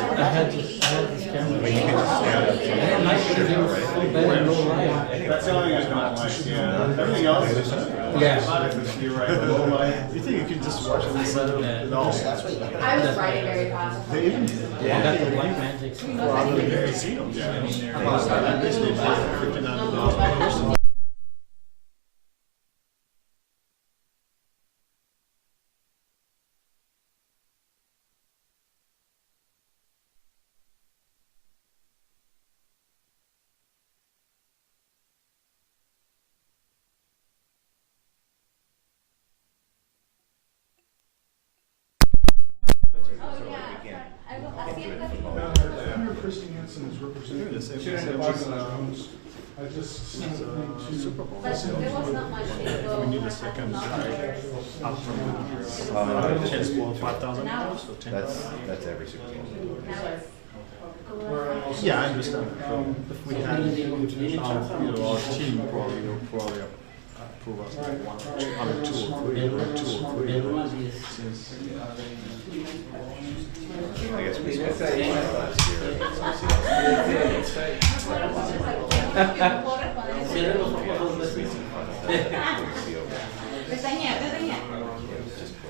had this camera. But you can just stand up. That's the only thing I don't like. Yeah. Everything else is just. Yeah. You're right. Low light. You think you can just watch it instead of it all? I was writing very fast. They even. Yeah. Got the white magic. Probably casinos. Yeah. Basically, $59. Is representing this. I just sent it to Super Bowl. But there was not much info. We need a second up from 10 spoiled $5,000. So 10. That's every Super Bowl. Yeah, I understand. If we had, our team probably approve us like one or two or three. I guess we spent last year.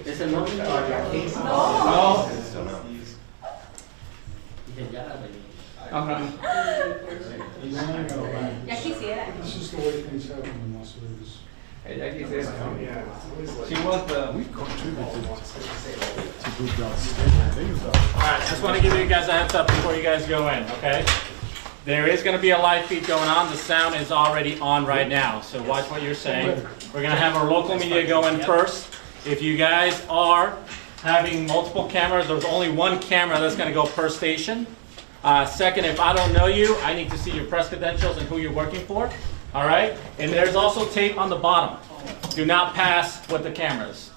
Es el nombre. No. Ajá. Ya quisiera. This is the way things happen in Las Vegas. She was the. We contributed to good jobs. Alright, just want to give you guys a heads up before you guys go in, okay? There is going to be a live feed going on. The sound is already on right now, so watch what you're saying. We're going to have our local media go in first. If you guys are having multiple cameras, there's only one camera that's going to go per station. Second, if I don't know you, I need to see your press credentials and who you're working for. All right? And there's also tape on the bottom. Do not pass with the cameras.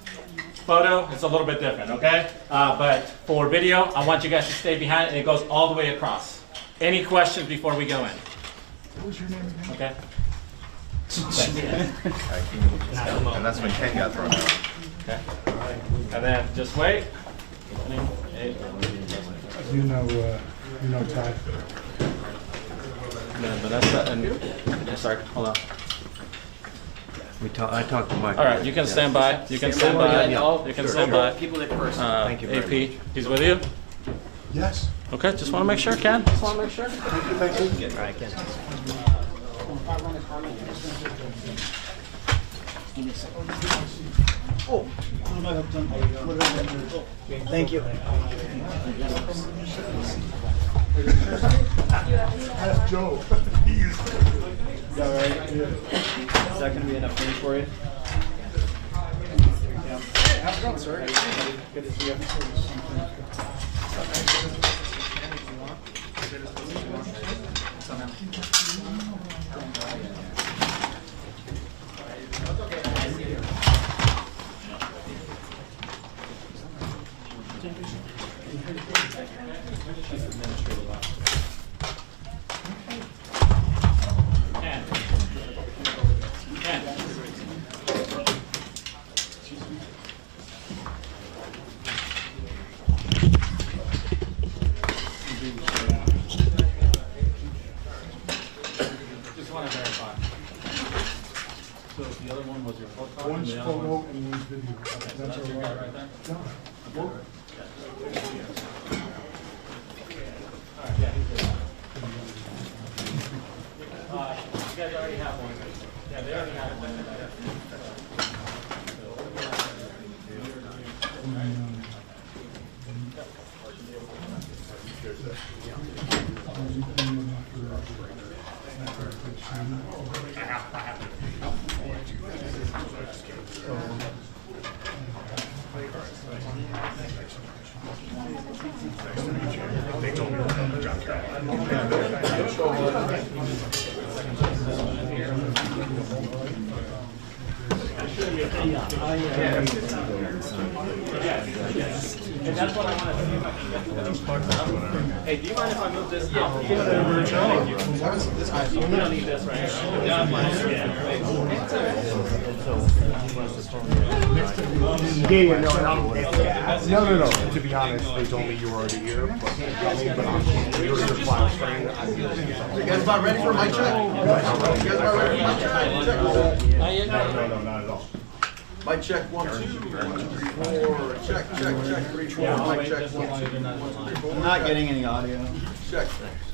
Photo, it's a little bit different, okay? But for video, I want you guys to stay behind, and it goes all the way across. Any questions before we go in? What was your name again? Okay? And that's when Ken got thrown out. Okay. And then just wait. You know Ty. Vanessa and sorry, hold on. I talked to Mike. All right, you can stand by. You can stand by. You can stand by. People that first. Thank you. AP, he's with you. Yes. Okay, just want to make sure, Ken. Just want to make sure. Thank you. All right, Ken. Oh, thank you. Ask Joe. Is that right? Yeah. Is that going to be enough money for you? Yeah. How's it going, sir? Good to see you. One's photo and one's video. That's That's your guy right there. No. All right, yeah, he's good. You guys already have one. Yeah, they already have one. And that's what I want to see. Hey, do you mind if I move this? Yeah. Thank you. We don't need this right now. No. To be honest, they told me you were already here, but you're your file screen. You guys about ready for my check? You guys about ready for my check? No, not at all. My check 1, 2, 3, 4. Check 3, 4. My check 1, 2, 1, 2, 3, 4. I'm not getting any audio. Check.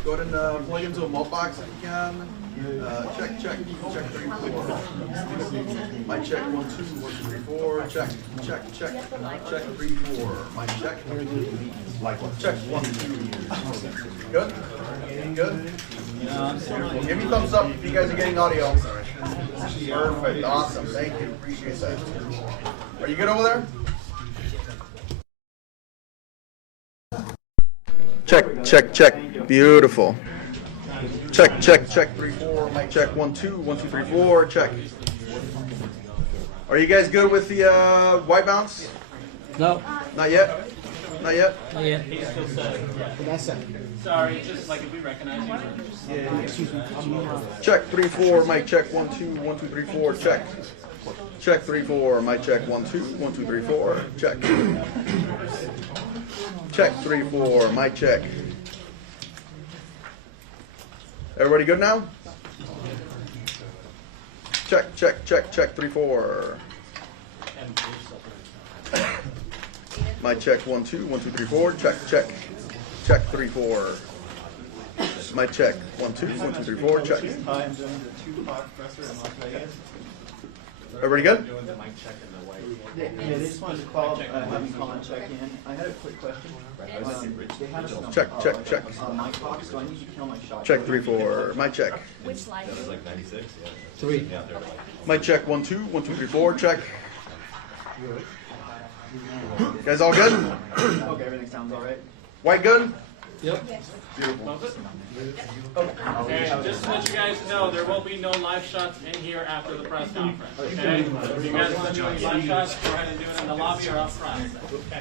Go ahead and plug into a malt box if you can. Check 3, 4. My check 1, 2, 1, 2, 3, 4. Check 3, 4. My check. Check 1, 2. Good? Good? Give me thumbs up if you guys are getting audio. Perfect. Awesome. Thank you. Appreciate that. Are you good over there? Check. Beautiful. Check 3, 4. Mic check 1, 2, 1, 2, 3, 4. Check. Are you guys good with the white bounce? No, Not yet. Not yet. not yet. He's still set. Sorry, just like if we recognize you. Check 3, 4. Mic check 1, 2, 1, 2, 3, 4. Check. Check 3, 4. Mic check 1, 2, 1, 2, 3, 4. Check. Check 3, 4. Mic check. Everybody good now? Check 3, 4. Mic check 1, 2, 1, 2, 3, 4. Check 3, 4. Mic check 1, 2, 1, 2, 3, 4. Check. Hi, I'm doing the Tupac presser in Las Vegas. Everybody good? Yeah, they just wanted to call, have me call and check in. I had a quick question. They had us on, Check. mic box, so I need to kill my shot. Check 3, 4. Mic check. Which line? 3. Mic check 1, 2, 1, 2, 3, 4. Check. Guys all good? Okay, everything sounds all right. White good? Yep. And just to let you guys know, there will be no live shots in here after the press conference, okay? If you guys want to do any live shots, go ahead and do it in the lobby or up front.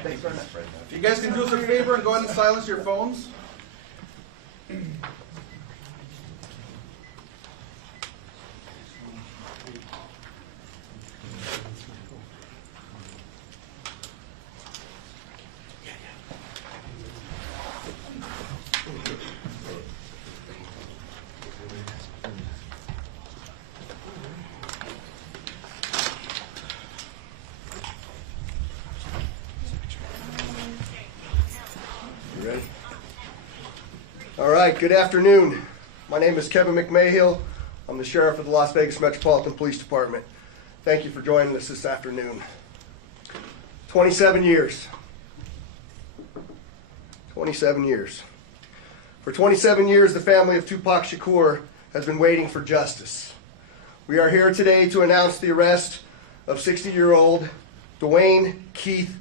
If you guys can do us a favor and go ahead and silence your phones. Ready? All right, good afternoon. My name is Kevin McMahill. I'm the sheriff of the Las Vegas Metropolitan Police Department. Thank you for joining us this afternoon. 27 years. 27 years. For 27 years, the family of Tupac Shakur has been waiting for justice. We are here today to announce the arrest of 60-year-old Dwayne Keith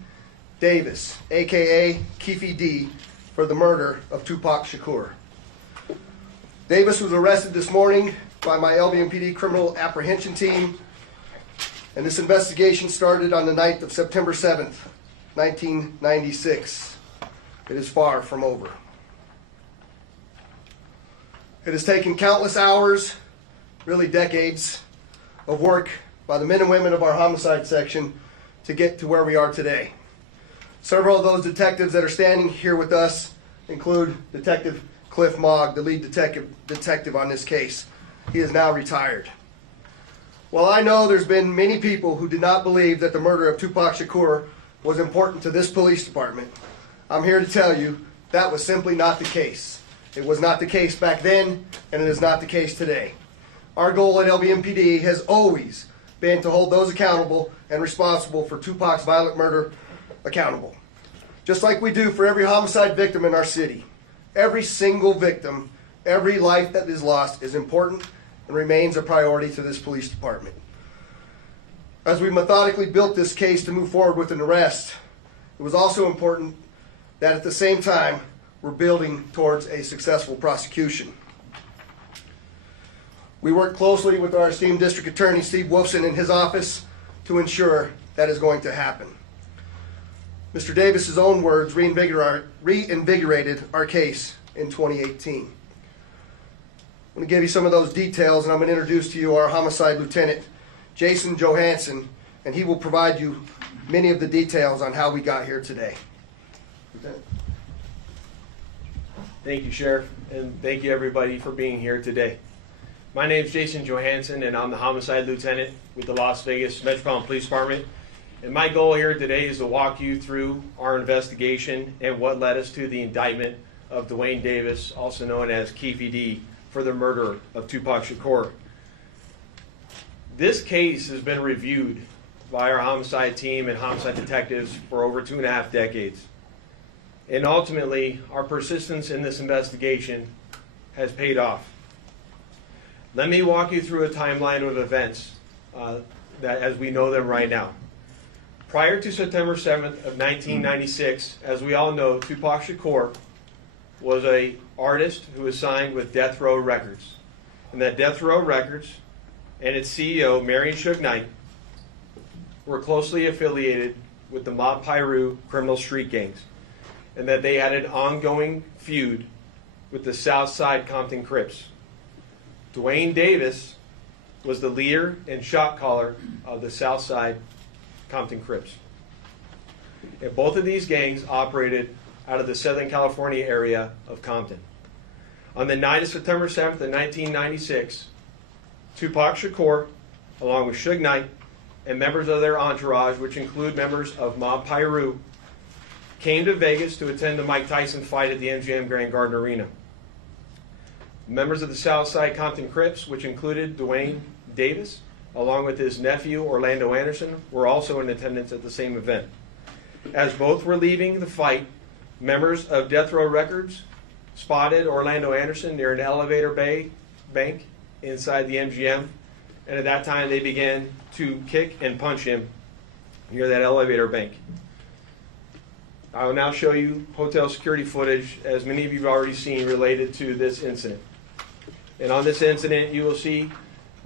Davis, aka Keefy D, for the murder of Tupac Shakur. Davis was arrested this morning by my LVMPD criminal apprehension team, and this investigation started on the night of September 7th, 1996. It is far from over. It has taken countless hours, really decades, of work by the men and women of our homicide section to get to where we are today. Several of those detectives that are standing here with us include Detective Cliff Mogg, the lead detective on this case. He is now retired. While I know there's been many people who did not believe that the murder of Tupac Shakur was important to this police department, I'm here to tell you that was simply not the case. It was not the case back then, and it is not the case today. Our goal at LVMPD has always been to hold those accountable and responsible for Tupac's violent murder accountable. Just like we do for every homicide victim in our city. Every single victim, every life that is lost is important and remains a priority to this police department. As we methodically built this case to move forward with an arrest, it was also important that at the same time we're building towards a successful prosecution. We work closely with our esteemed District Attorney Steve Wolfson in his office to ensure that is going to happen. Mr. Davis's own words, reinvigorated our case in 2018. I'm going to give you some of those details, and I'm going to introduce to you our homicide lieutenant, Jason Johansson, and he will provide you many of the details on how we got here today. Lieutenant. Thank you, Sheriff, and thank you everybody for being here today. My name is Jason Johansson, and I'm the homicide lieutenant with the Las Vegas Metropolitan Police Department. And my goal here today is to walk you through our investigation and what led us to the indictment of Dwayne Davis, also known as Keefy D, for the murder of Tupac Shakur. This case has been reviewed by our homicide team and homicide detectives for over 2.5 decades. And ultimately, our persistence in this investigation has paid off. Let me walk you through a timeline of events that as we know them right now. Prior to September 7th of 1996, as we all know, Tupac Shakur was an artist who was signed with Death Row Records. And that Death Row Records and its CEO, Marion Suge Knight, were closely affiliated with the Mob Piru criminal street gangs, and that they had an ongoing feud with the Southside Compton Crips. Dwayne Davis was the leader and shot caller of the Southside Compton Crips. And both of these gangs operated out of the Southern California area of Compton. On the night of September 7th of 1996, Tupac Shakur, along with Suge Knight, and members of their entourage, which include members of Mob Piru, came to Vegas to attend the Mike Tyson fight at the MGM Grand Garden Arena. Members of the Southside Compton Crips, which included Dwayne Davis, along with his nephew Orlando Anderson, were also in attendance at the same event. As both were leaving the fight, members of Death Row Records spotted Orlando Anderson near an elevator bank inside the MGM, and at that time they began to kick and punch him near that elevator bank. I will now show you hotel security footage, as many of you have already seen, related to this incident. And on this incident, you will see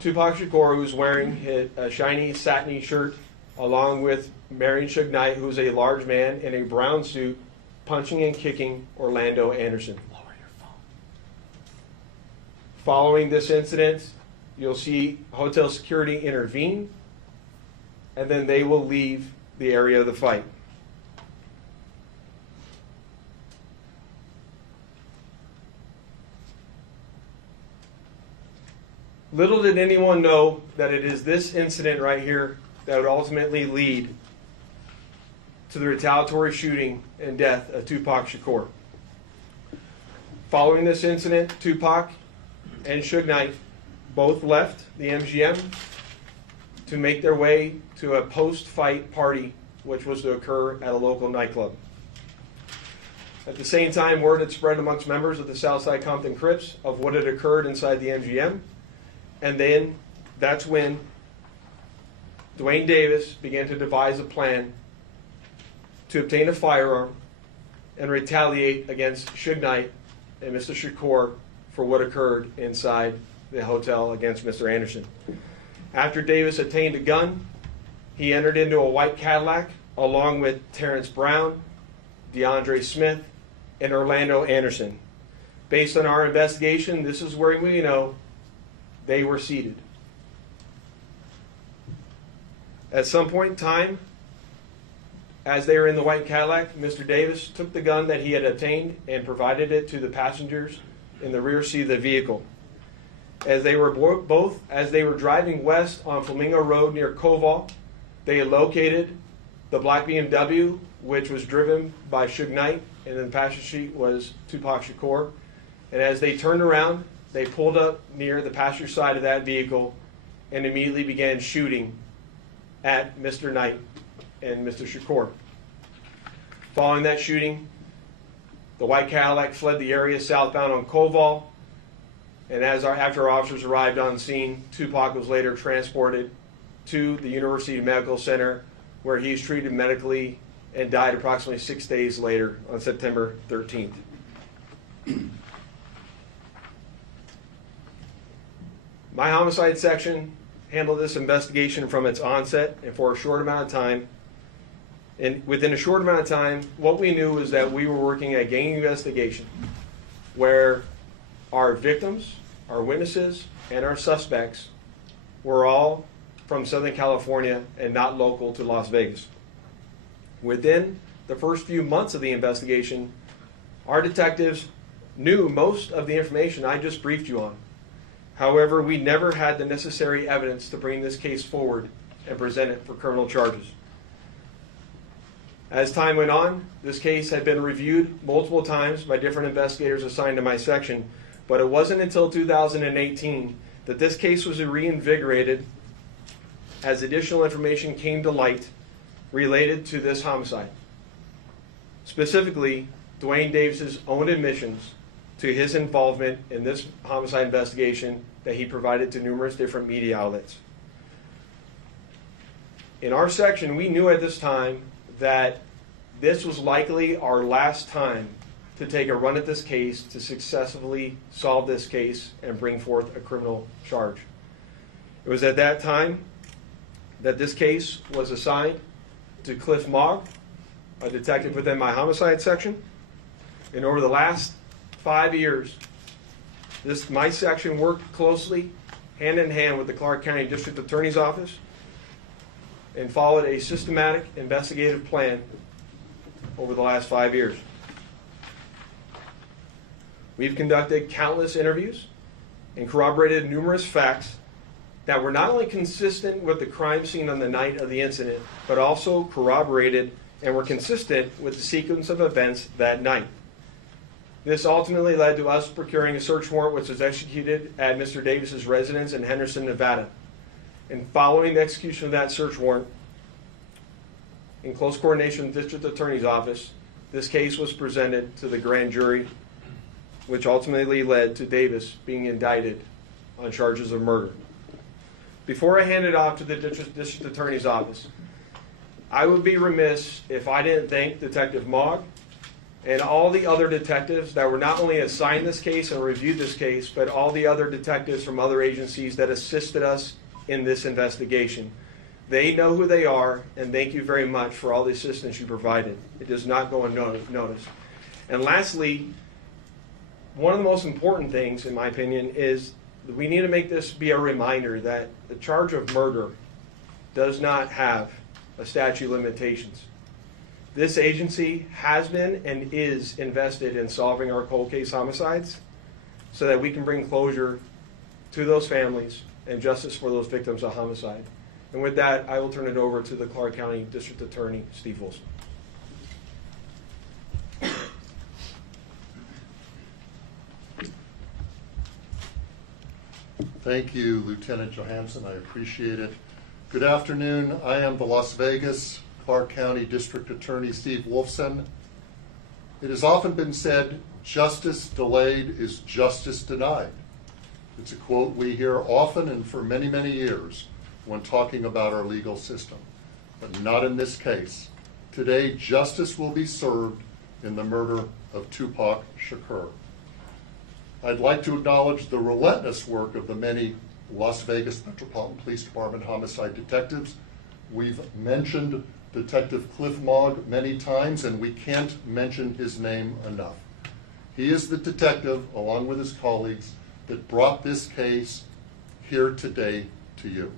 Tupac Shakur, who's wearing a shiny satiny shirt, along with Marion Suge Knight, who's a large man in a brown suit, punching and kicking Orlando Anderson. Lower your phone. Following this incident, you'll see hotel security intervene, and then they will leave the area of the fight. Little did anyone know that it is this incident right here that would ultimately lead to the retaliatory shooting and death of Tupac Shakur. Following this incident, Tupac and Suge Knight both left the MGM to make their way to a post-fight party, which was to occur at a local nightclub. At the same time, word had spread amongst members of the Southside Compton Crips of what had occurred inside the MGM. And then that's when Dwayne Davis began to devise a plan to obtain a firearm and retaliate against Suge Knight and Mr. Shakur for what occurred inside the hotel against Mr. Anderson. After Davis obtained a gun, he entered into a white Cadillac along with Terrence Brown, DeAndre Smith, and Orlando Anderson. Based on our investigation, this is where we know they were seated. At some point in time, as they were in the white Cadillac, Mr. Davis took the gun that he had obtained and provided it to the passengers in the rear seat of the vehicle. As they were driving west on Flamingo Road near Koval, they located the black BMW, which was driven by Suge Knight, and in the passenger seat was Tupac Shakur. And as they turned around, they pulled up near the passenger side of that vehicle and immediately began shooting at Mr. Knight and Mr. Shakur. Following that shooting, the white Cadillac fled the area southbound on Koval, and after our officers arrived on scene, Tupac was later transported to the University Medical Center, where he was treated medically and died approximately 6 days later on September 13th. My homicide section handled this investigation from its onset, and for a short amount of time, And within a short amount of time, what we knew was that we were working a gang investigation where our victims, our witnesses, and our suspects were all from Southern California and not local to Las Vegas. Within the first few months of the investigation, our detectives knew most of the information I just briefed you on. However, we never had the necessary evidence to bring this case forward and present it for criminal charges. As time went on, this case had been reviewed multiple times by different investigators assigned to my section, but it wasn't until 2018 that this case was reinvigorated as additional information came to light related to this homicide. Specifically, Dwayne Davis's own admissions to his involvement in this homicide investigation that he provided to numerous different media outlets. In our section, we knew at this time that this was likely our last time to take a run at this case to successfully solve this case and bring forth a criminal charge. It was at that time that this case was assigned to Cliff Mogg, a detective within my homicide section. And over the last 5 years, my section worked closely, hand in hand with the Clark County District Attorney's Office and followed a systematic investigative plan over the last 5 years. We've conducted countless interviews and corroborated numerous facts that were not only consistent with the crime scene on the night of the incident, but also corroborated and were consistent with the sequence of events that night. This ultimately led to us procuring a search warrant which was executed at Mr. Davis's residence in Henderson, Nevada. And following the execution of that search warrant, in close coordination with the District Attorney's Office, this case was presented to the grand jury, which ultimately led to Davis being indicted on charges of murder. Before I hand it off to the District Attorney's Office, I would be remiss if I didn't thank Detective Mogg and all the other detectives that were not only assigned this case and reviewed this case, but all the other detectives from other agencies that assisted us in this investigation. They know who they are, and thank you very much for all the assistance you provided. It does not go unnoticed. And lastly, one of the most important things, in my opinion, is that we need to make this be a reminder that the charge of murder does not have a statute of limitations. This agency has been and is invested in solving our cold case homicides so that we can bring closure to those families and justice for those victims of homicide. And with that, I will turn it over to the Clark County District Attorney, Steve Wilson. Thank you, Lieutenant Johansson. I appreciate it. Good afternoon. I am the Las Vegas Clark County District Attorney, Steve Wolfson. It has often been said, justice delayed is justice denied. It's a quote we hear often and for many, many years when talking about our legal system, but not in this case. Today, justice will be served in the murder of Tupac Shakur. I'd like to acknowledge the relentless work of the many Las Vegas Metropolitan Police Department homicide detectives. We've mentioned Detective Cliff Mogg many times, and we can't mention his name enough. He is the detective, along with his colleagues, that brought this case here today to you.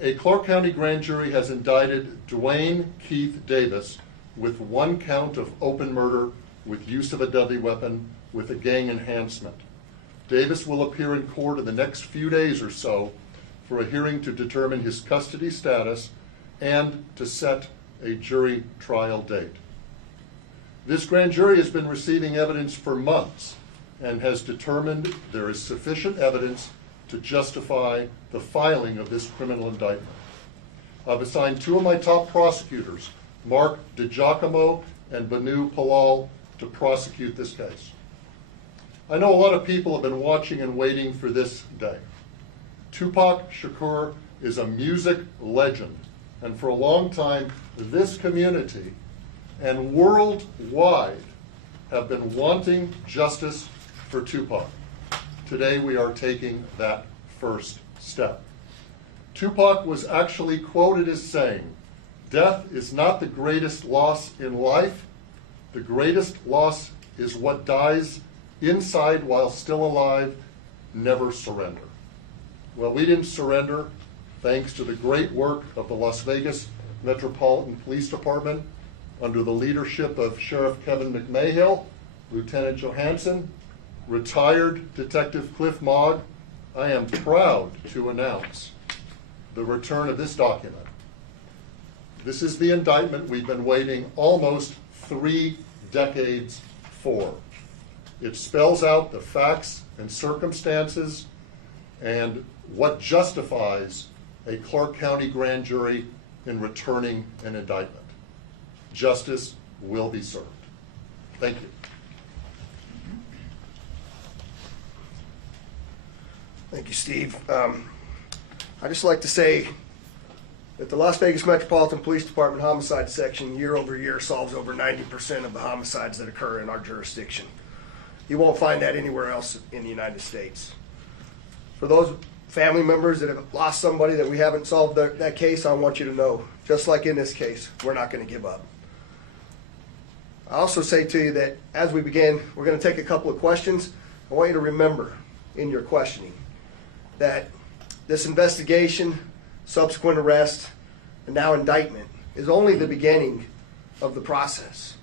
A Clark County grand jury has indicted Dwayne Keith Davis with 1 count of open murder with use of a deadly weapon with a gang enhancement. Davis will appear in court in the next few days or so for a hearing to determine his custody status and to set a jury trial date. This grand jury has been receiving evidence for months and has determined there is sufficient evidence to justify the filing of this criminal indictment. I've assigned 2 of my top prosecutors, Mark DiGiacomo and Banu Palal, to prosecute this case. I know a lot of people have been watching and waiting for this day. Tupac Shakur is a music legend, and for a long time, this community and worldwide have been wanting justice for Tupac. Today we are taking that first step. Tupac was actually quoted as saying, Death is not the greatest loss in life. The greatest loss is what dies inside while still alive. Never surrender. Well, we didn't surrender thanks to the great work of the Las Vegas Metropolitan Police Department under the leadership of Sheriff Kevin McMahill, Lieutenant Johansson, retired Detective Cliff Mogg. I am proud to announce the return of this document. This is the indictment we've been waiting almost 3 decades for. It spells out the facts and circumstances and what justifies a Clark County grand jury in returning an indictment. Justice will be served. Thank you. Thank you, Steve. I'd just like to say that the Las Vegas Metropolitan Police Department Homicide Section year over year solves over 90% of the homicides that occur in our jurisdiction. You won't find that anywhere else in the United States. For those family members that have lost somebody that we haven't solved that case, I want you to know, just like in this case, we're not going to give up. I also say to you that as we begin, we're going to take a couple of questions. I want you to remember in your questioning that this investigation, subsequent arrest, and now indictment is only the beginning of the process.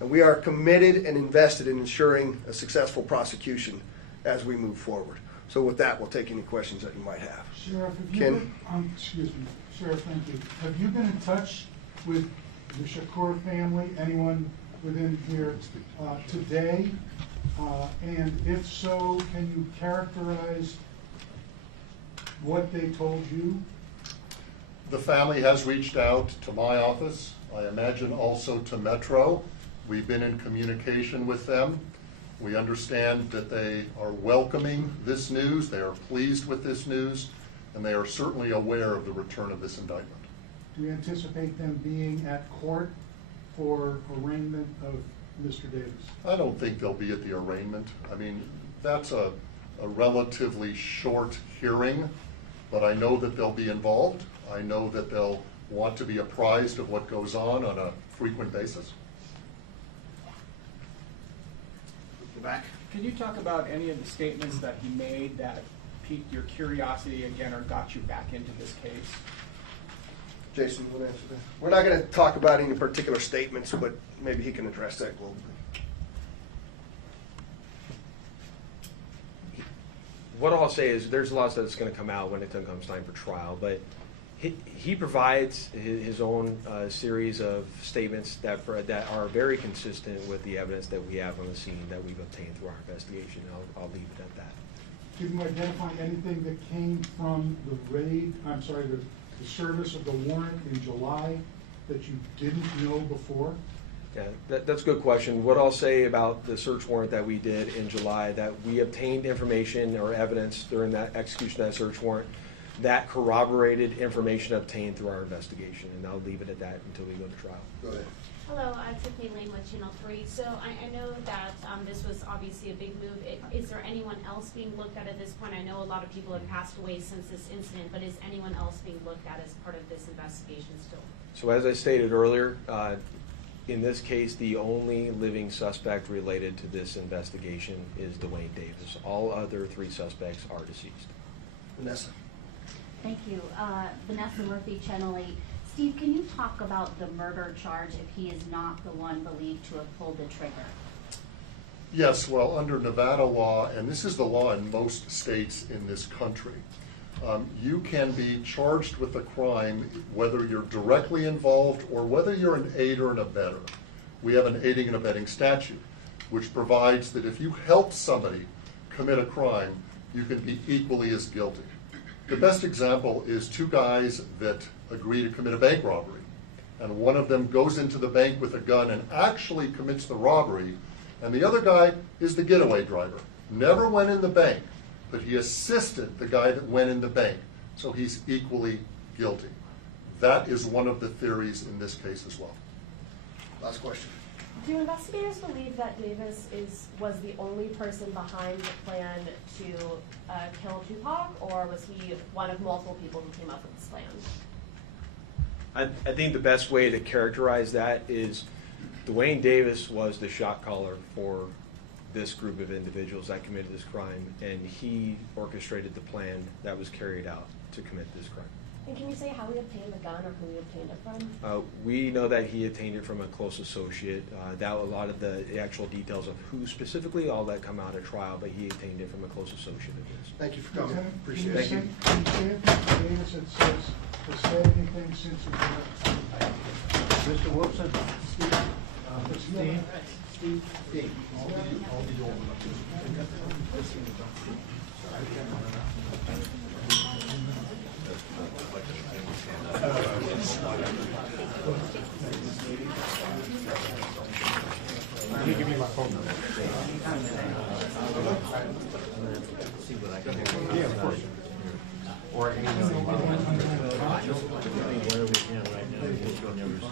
And we are committed and invested in ensuring a successful prosecution as we move forward. So with that, we'll take any questions that you might have. Sheriff, have you Ken? excuse me, Sheriff, thank you. Have you been in touch with the Shakur family, anyone within here today? And if so, can you characterize what they told you? The family has reached out to my office. I imagine also to Metro. We've been in communication with them. We understand that they are welcoming this news, they are pleased with this news, and they are certainly aware of the return of this indictment. Do you anticipate them being at court for arraignment of Mr. Davis? I don't think they'll be at the arraignment. I mean, that's a relatively short hearing, but I know that they'll be involved. I know that they'll want to be apprised of what goes on a frequent basis. Back. Can you talk about any of the statements that he made that piqued your curiosity again or got you back into this case? Jason, you want to answer that? We're not going to talk about any particular statements, but maybe he can address that globally. What I'll say is there's lots that's going to come out when it comes time for trial, but he provides his own series of statements that are very consistent with the evidence that we have on the scene that we've obtained through our investigation. I'll leave it at that. Did you identify anything that came from the raid, I'm sorry, the service of the warrant in July that you didn't know before? Yeah, that's a good question. What I'll say about the search warrant that we did in July, that we obtained information or evidence during that execution of that search warrant that corroborated information obtained through our investigation, and I'll leave it at that until we go to trial. Go ahead. Hello, I'm Tiffany Lane with Channel 3. So I know that this was obviously a big move. Is there anyone else being looked at this point? I know a lot of people have passed away since this incident, but is anyone else being looked at as part of this investigation still? So as I stated earlier, in this case, the only living suspect related to this investigation is Dwayne Davis. All other 3 suspects are deceased. Vanessa. Thank you. Vanessa Murphy, Channel 8. Steve, can you talk about the murder charge if he is not the one believed to have pulled the trigger? Yes, well, under Nevada law, and this is the law in most states in this country, you can be charged with a crime whether you're directly involved or whether you're an aider and abetter. We have an aiding and abetting statute, which provides that if you help somebody commit a crime, you can be equally as guilty. The best example is 2 guys that agree to commit a bank robbery, and one of them goes into the bank with a gun and actually commits the robbery, and the other guy is the getaway driver. Never went in the bank, but he assisted the guy that went in the bank, so he's equally guilty. That is one of the theories in this case as well. Last question. Do investigators believe that Davis was the only person behind the plan to kill Tupac, or was he one of multiple people who came up with this plan? I think the best way to characterize that is Dwayne Davis was the shot caller for this group of individuals that committed this crime, and he orchestrated the plan that was carried out to commit this crime. And can you say how he obtained the gun or who he obtained it from? We know that he obtained it from a close associate. That a lot of the actual details of who specifically, all that come out at trial, but he obtained it from a close associate of his. Thank you for coming. Lieutenant, Appreciate it. Can you say anything to Davis that says, has said anything since he left? Mr. Wilson? Steve? Can you give me my phone number? Yeah, of course. Or email me. Whatever we can right now, because you'll never see.